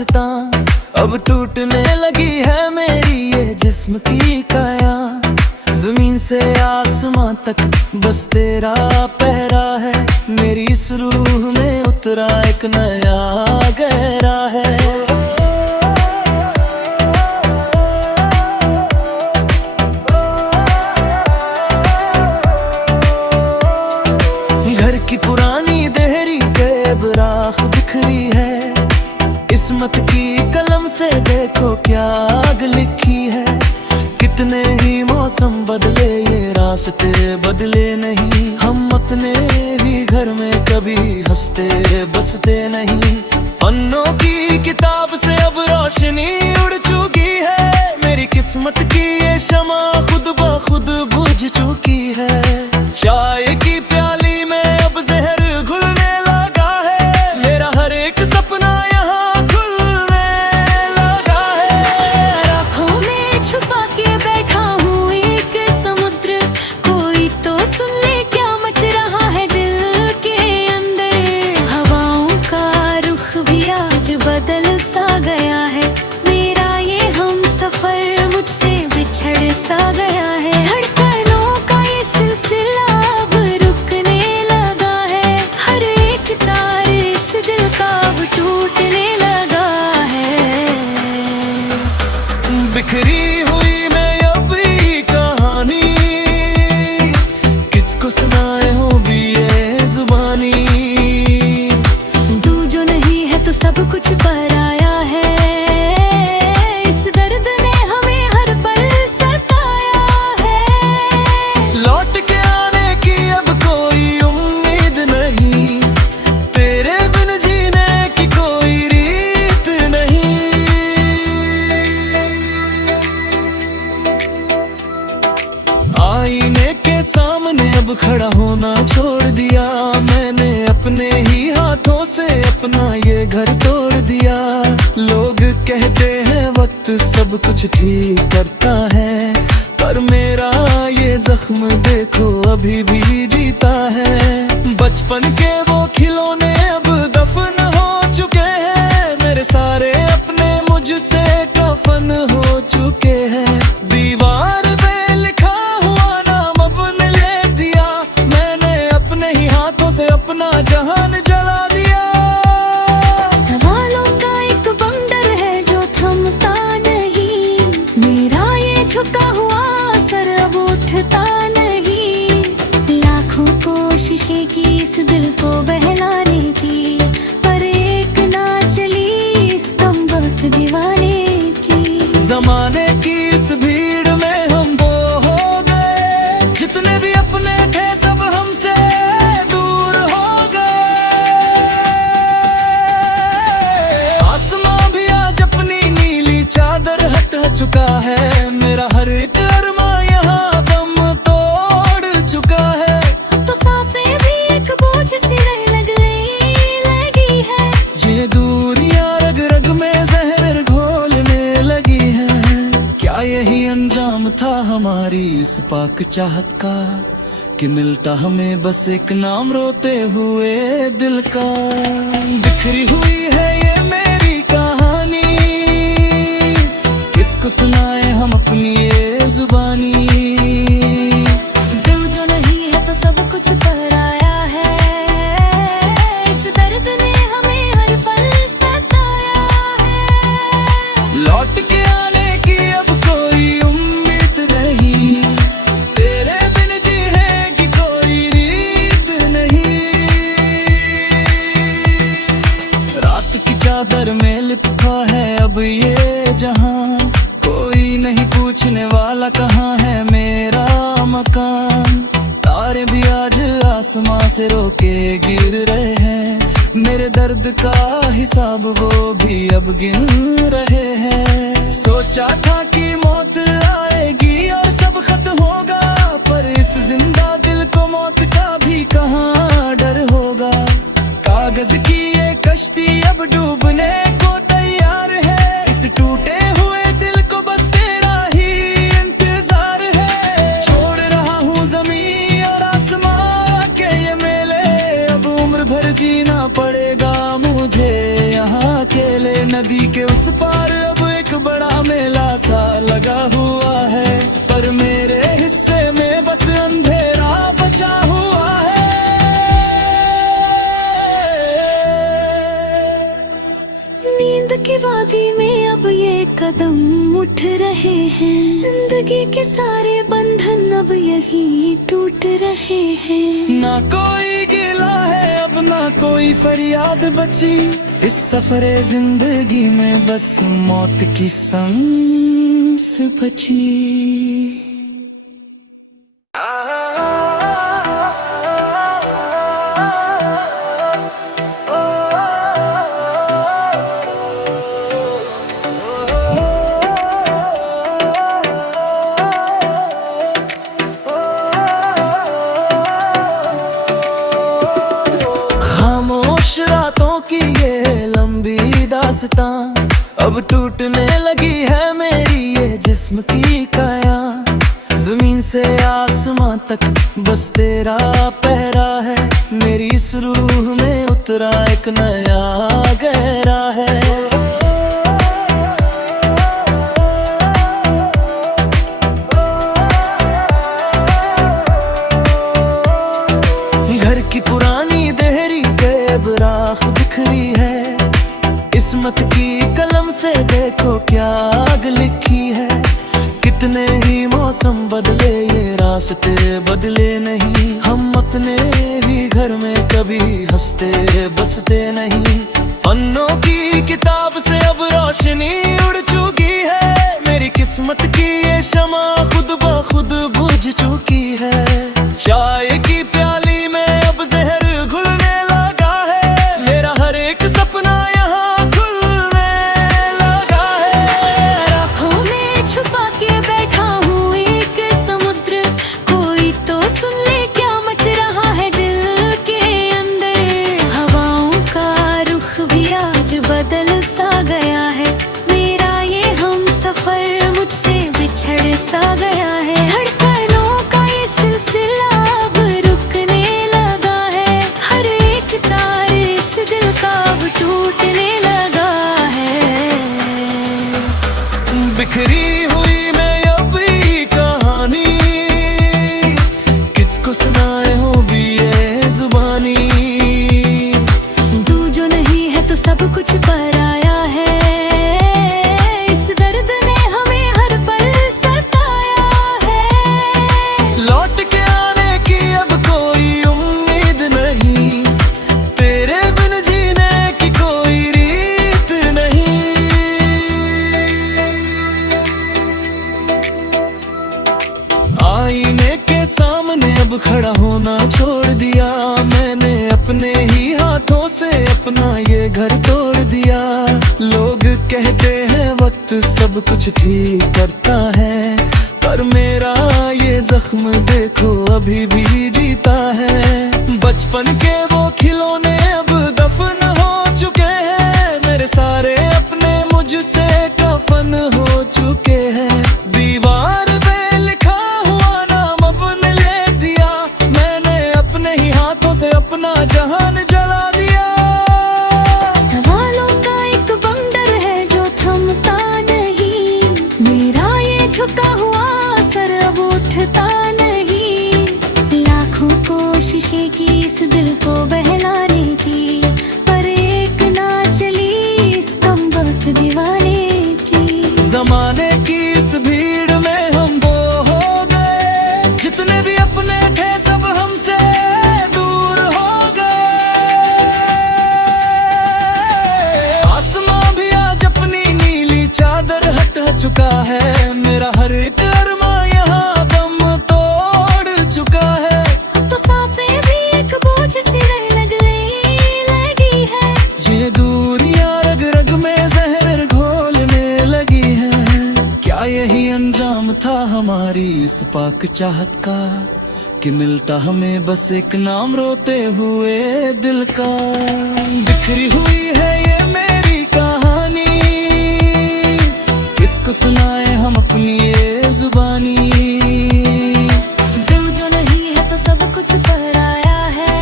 दास्तां, अब टूटने लगी है मेरी ये जिस्म की काया। जमीन से आसमां तक बस तेरा पहरा है, मेरी इस रूह में उतरा एक नया गहरा है। घर की पुरानी देहरी पे राख बिखरी है, किस्मत की कलम से देखो क्या आग लिखी है। कितने ही मौसम बदले ये रास्ते बदले नहीं, हम अपने ही घर में कभी हंसते बसते नहीं। पन्नों की किताब से अब रोशनी उड़ चुकी है, मेरी किस्मत की ये शमा खुद ब खुद बुझ चुकी है। चाय की प्याली में अब जहर घुलने लगा है, मेरा हर एक सपना यहाँ खुलने लगा है। आँखों में छुपा के बैठा हूँ एक समुद्र, कोई तो सुन ले क्या मच रहा है दिल के अंदर। हवाओं का रुख भी आज बदल सा गया है, मेरा ये हम सफर मुझसे बिछड़ सा गया है। धड़कनों का ये सिलसिला अब रुकने लगा है, हर एक तार इस दिल का अब टूटने लगा है। बिखरी हुई मैं अब ये कहानी, किसको सुनाए हो भी ये जुबानी। तू जो नहीं है तो सब कुछ पराया है, इस दर्द ने हमें हर पल सताया है। लौट के आने की अब कोई उम्मीद नहीं, तेरे बिन जीने की कोई रीत नहीं। आईने के सामने अब खड़ा होना छोड़ दिया मैंने, अपने ही हाथों से अपना ये घर तोड़ दिया। लोग कहते हैं वक्त सब कुछ ठीक करता है, पर मेरा ये जख्म देखो अभी भी जीता है। बचपन के वो खिलौने अब दफन हो चुके हैं, मेरे सारे अपने मुझसे कफन हो चुके हैं। दीवार पे लिखा हुआ नाम अब ले दिया मैंने, अपने ही हाथों से अपना जहान जला दिया। सवालों का एक बंदर है जो थमता नहीं, मेरा ये झुका हुआ सर अब उठता नहीं। लाखों कोशिशें की इस दिल को बहलाने की, पर एक ना चली इस कम वक्त दीवाने की। जमाने की इस भीड़ में हम वो हो गए, जितने भी अपने थे सब हमसे दूर हो गए। आसमां भी आज अपनी नीली चादर हट चुका है, मेरा हर एक अरमां यहाँ दम तोड़ चुका है। तो सांसें भी एक बोझ सी नहीं लगी है, ये दूरियां रग रग में जहर घोलने लगी है। क्या यही अंजाम था हमारी इस पाक चाहत का, कि मिलता हमें बस एक नाम रोते हुए दिल का। बिखरी हुई है ये मेरी कहानी, किसको सुनाए हम अपनी ये जुबानी। दिल जो नहीं है तो सब कुछ पराया है, इस दर्द ने हमें हर पल सताया है। लौट के आने की अब कोई उम्मीद नहीं, तेरे बिन जीने की कोई रीत नहीं। रात की चादर में लिपटा है अब ये जहां, कोई नहीं पूछने वाला कहाँ है मेरा मकान। तारे भी आज आसमां से रोके गिर रहे हैं, मेरे दर्द का हिसाब वो भी अब गिन रहे हैं। सोचा था कि मौत आएगी और सब खत्म होगा, पर इस जिंदा दिल को मौत का भी कहाँ डर होगा। कागज की ये कश्ती अब डूबने को तैयार है, इस टूटे हुए दिल को बस तेरा ही इंतजार है। छोड़ रहा हूँ जमीन और आसमां के ये मेले, अब उम्र भर जीना पड़ेगा मुझे यहाँ अकेले। नदी के उस पार अब एक बड़ा मेला सा लगा हुआ है, पर मेरे हिस्से में बस अंधेरा बचा हुआ है। नींद की वादी में अब ये कदम उठ रहे हैं, जिंदगी के सारे बंधन अब यही टूट रहे हैं। ना कोई गिला है अब ना कोई फरियाद बची, इस सफरे जिंदगी में बस मौत की सांस बची। खामोश रातों की ये लंबी दास्तां, अब टूटने लगी है मेरी ये जिस्म की काया। जमीन से आसमां तक बस तेरा पहरा है, मेरी इस रूह में उतरा एक नया गहरा है। घर की पुरानी देहरी राख बिखरी है, किस्मत की कलम से देखो क्या आग लिखी है। कितने ही मौसम बदले ये रास्ते बदले नहीं, हम अपने भी घर में कभी हंसते बसते नहीं। पन्नों की किताब से अब रोशनी उड़ चुकी है, मेरी किस्मत की ये शमा खुद ब खुद बुझ चुकी है। चाय की प्याली में अब जहर घुलने लगा है, मेरा हर एक सपना यहाँ खुलने लगा है। आँखों में छुपा के बैठा हूँ एक समुद्र, कोई तो सुन ले क्या मच रहा है दिल के अंदर। हवाओं का रुख भी आज बदल सा गया है, मेरा ये हम सफर मुझसे बिछड़ सा गया है। धड़कनों का ये सिलसिला अब रुकने लगा है, हर एक तार इस दिल का अब टूटने लगा है। बिखरी हुई मैं अब ये कहानी, किसको सुनाए हो भी ये जुबानी। तू जो नहीं है तो सब कुछ पराया है, इस दर्द ने हमें हर पल सताया है। लौट के आने की अब कोई उम्मीद नहीं, तेरे बिन जीने की कोई रीत नहीं। आईने के सामने अब खड़ा होना छोड़ दिया मैंने, अपने ही हाथों से अपना ये घर तोड़ दिया। लोग कहते हैं वक्त सब कुछ ठीक करता है, पर मेरा ये जख्म देखो अभी भी जीता है। बचपन के वो खिलौने अब दफन हो चुके हैं, मेरे सारे अपने मुझसे कफन हो चुके हैं। दीवार पे लिखा हुआ नाम अपने ले दिया, मैंने अपने ही हाथों से अपना जहान जला दिया। सवालों का एक बंदर है जो थमता नहीं, मेरा ये झुका हुआ सर अब उठता नहीं। लाखों कोशिशें की इस दिल को बहलाने की, पर एक ना चली इस कमबख्त दीवाने की। जमाने की इस भीड़ में हम वो हो गए, जितने भी अपने थे सब हमसे दूर हो गए। आसमां भी आज अपनी नीली चादर हटा चुका है, मेरा हर एक अरमा यहाँ दम तोड़ चुका है। तो सांसें भी एक बोझ सी लगने लगी है, ये दूरियां रग रग में जहर घोलने लगी है। क्या यही अंजाम था हमारी इस पाक चाहत का, कि मिलता हमें बस एक नाम रोते हुए दिल का। बिखरी हुई है ये मेरी कहानी, किसको सुनाए हम अपनी ये जुबानी। दिल जो नहीं है तो सब कुछ पराया है,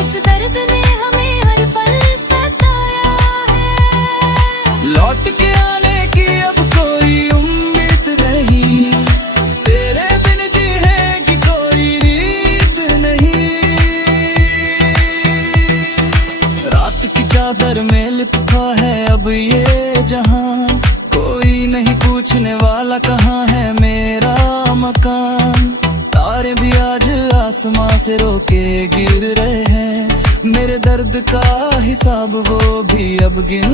इस दर्द ने हमें हर पल सताया है। आसमां से रोके गिर रहे हैं। मेरे दर्द का हिसाब वो भी अब गिन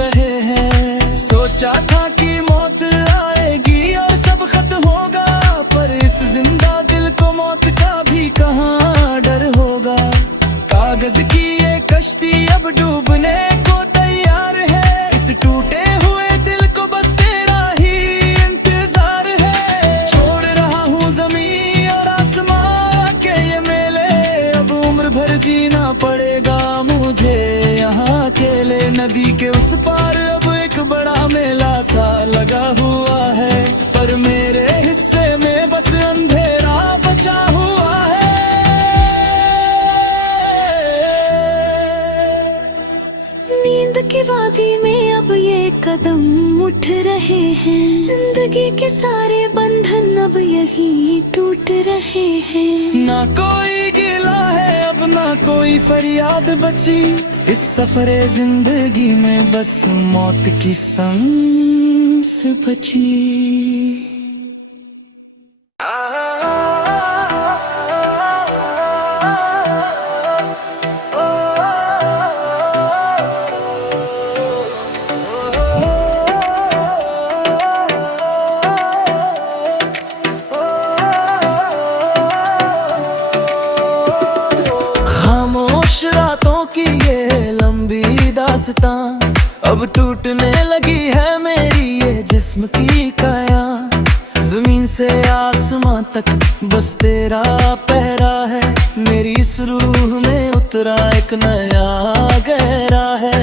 रहे हैं। सोचा था कि मौत आएगी और सब खत्म होगा, पर इस जिंदा दिल को मौत का भी कहाँ डर होगा। कागज की ये कश्ती अब डूबने को तैयार है। इस टूटे हुए दिल को बस तेरा ही इंतजार है। छोड़ रहा हूँ जमीन और आसमां के ये मेले, अब उम्र भर जीना पड़ेगा मुझे यहाँ अकेले। नदी के उस पार अब एक बड़ा मेला सा लगा हुआ है, पर मेरे हिस्से में बस अंधेरा बचा हुआ है। नींद की वादी में अब ये कदम उठ रहे हैं। जिंदगी के सारे बंधन अब यही टूट रहे हैं। ना कोई गिला है अब ना कोई फरियाद बची, इस सफरे जिंदगी में बस मौत की सांस बची। खामोश रातों की ये लंबी दास्तां, अब टूटने लगी है मेरी ये जिस्म की काया। जमीन से आसमां तक बस तेरा पहरा है, मेरी इस रूह में उतरा एक नया गहरा है।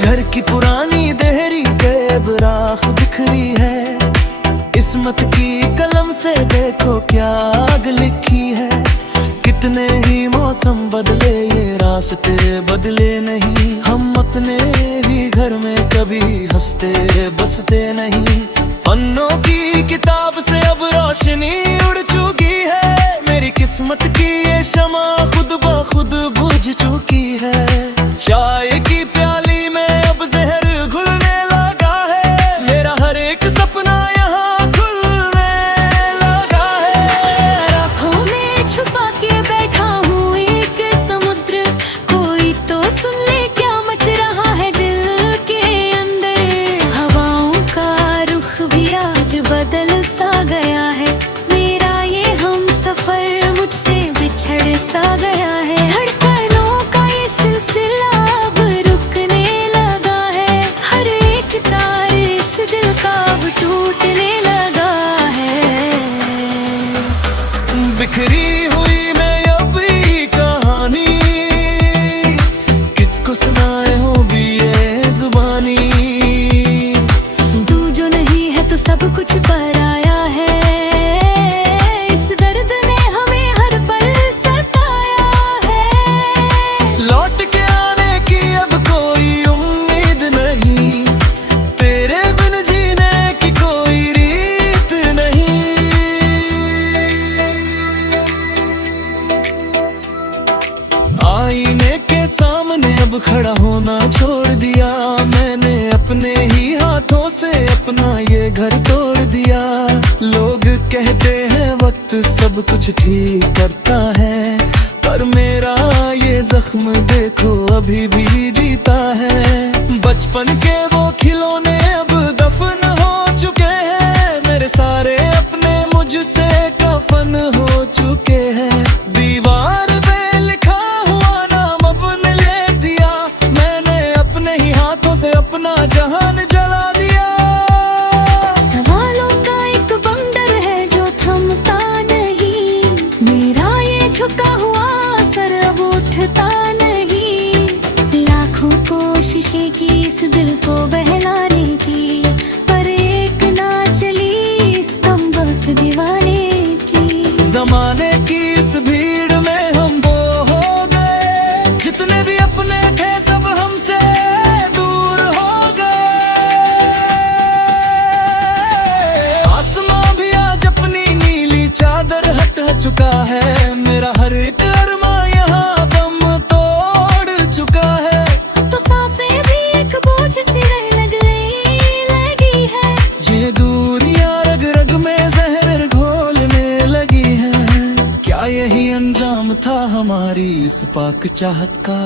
घर की पुरानी देहरी गैब राख बिखरी है, किस्मत की कलम से देखो क्या आग लिखी है। कितने ही मौसम बदले ये रास्ते बदले नहीं, हम अपने ही घर में कभी हंसते बसते नहीं। पन्नों की किताब से अब रोशनी उड़ चुकी है, मेरी किस्मत की ये शमा खुद ब खुद बुझ चुकी है। चाय की प्याली में अब जहर घुलने लगा है, मेरा हर एक सपना यहाँ खुलने लगा है। आँखों में छुपा के बैठा हूँ एक समुद्र, कोई तो सुन ले क्या मच रहा है दिल के अंदर। हवाओं का रुख भी आज बदल सा गया है, मेरा ये हम सफर मुझसे बिछड़ सा गया है। धड़कनों का ये सिलसिला अब रुकने लगा है, हर एक तार इस दिल का अब टूटने लगा है। बिखरी हुई मैं अब ये कहानी, किसको सुनाए हो भी ये जुबानी। तू जो नहीं है तो सब कुछ पराया है, इस दर्द ने हमें हर पल सताया है। लौट के आने की अब कोई उम्मीद नहीं, तेरे बिन जीने की कोई रीत नहीं। आईने के सामने अब खड़ा होना छोड़ दिया मैंने, अपने ही हाथों से अपना ये घर तोड़ दिया। लोग कहते हैं वक्त सब कुछ ठीक करता है, पर मेरा ये जख्म देखो अभी भी जीता है। बचपन के वो खिलौने अब दफन हो चुके हैं, मेरे सारे अपने मुझसे कफन हो चुके हैं। दीवार पे लिखा हुआ नाम अब ने ले दिया, मैंने अपने ही हाथों से अपना जहान जला दिया। सवालों का एक बंडल है जो थमता नहीं, मेरा ये झुका हुआ सर अब उठता नहीं। लाखों कोशिशें की इस दिल को बहलाने की, पर एक ना चली इस कम वक्त दीवाने की। जमाने की इस भीड़ में हम वो हो गए, जितने भी अपने थे सब हमसे दूर हो गए। आसमां भी आज अपनी नीली चादर हट चुका है, मेरा हर एक अरमा यहाँ दम तोड़ चुका है। तो सांसें भी पाक चाहत का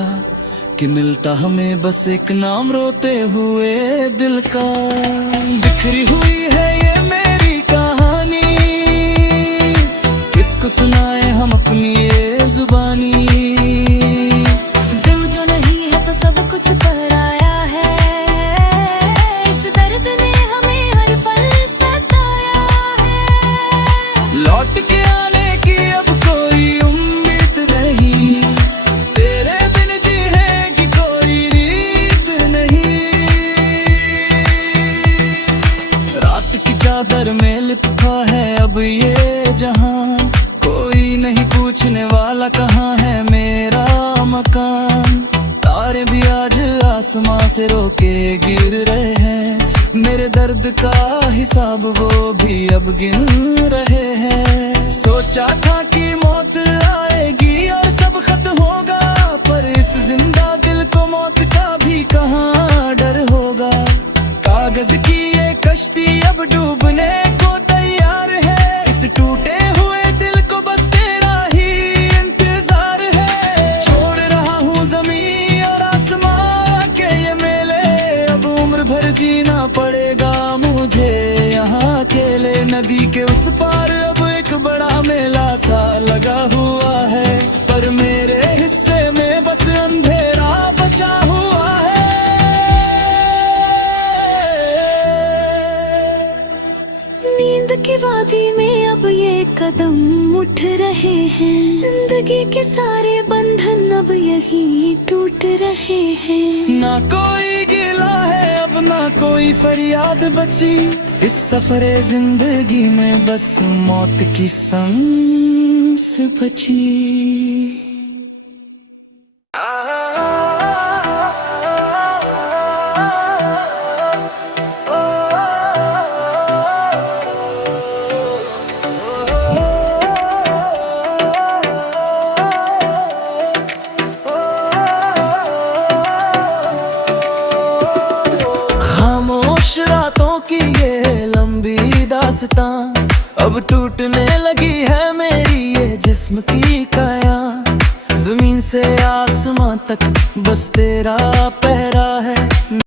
कि मिलता हमें बस एक नाम रोते हुए दिल का। बिखरी हुई है ये मेरी कहानी, किसको सुनाए हम अपनी ये जुबानी। दिल जो नहीं है तो सब कुछ पराया है, इस दर्द ने हमें हर पल सताया है। लौट के आने की अब कोई उम्मीद नहीं, तेरे बिन जीने की कोई रीत नहीं। रात की चादर में लिपटा है अब ये जहां, कोई नहीं पूछने वाला कहाँ है मेरा मकान। तारे भी आज आसमां से रोके गिर रहे हैं, मेरे दर्द का हिसाब वो भी अब गिन रहे हैं। सोचा था कि मौत आएगी और सब खत्म होगा, पर इस जिंदा दिल को मौत का भी कहाँ डर होगा। कागज की ये कश्ती अब डूबने को तैयार है, इस टूटे हुए दिल को बस तेरा ही इंतजार है। छोड़ रहा हूँ जमीन और आसमां के ये मेले, अब उम्र भर जीना पड़ेगा मुझे यहाँ अकेले। नदी के उस पार अब एक बड़ा मेला सा लगा हुआ है, पर मेरे हिस्से में बस अंधेरा बचा हुआ है। नींद की वादी में अब ये कदम उठ रहे हैं, जिंदगी के सारे बंधन अब यही टूट रहे हैं। ना कोई गिला है अब ना कोई फरियाद बची, इस सफरे जिंदगी में बस मौत की सांस बची। खामोश रातों की ये लंबी दास्तां, अब टूटने लगी है मेरी ये जिस्म की काया। जमीन से आसमां तक बस तेरा पहरा है।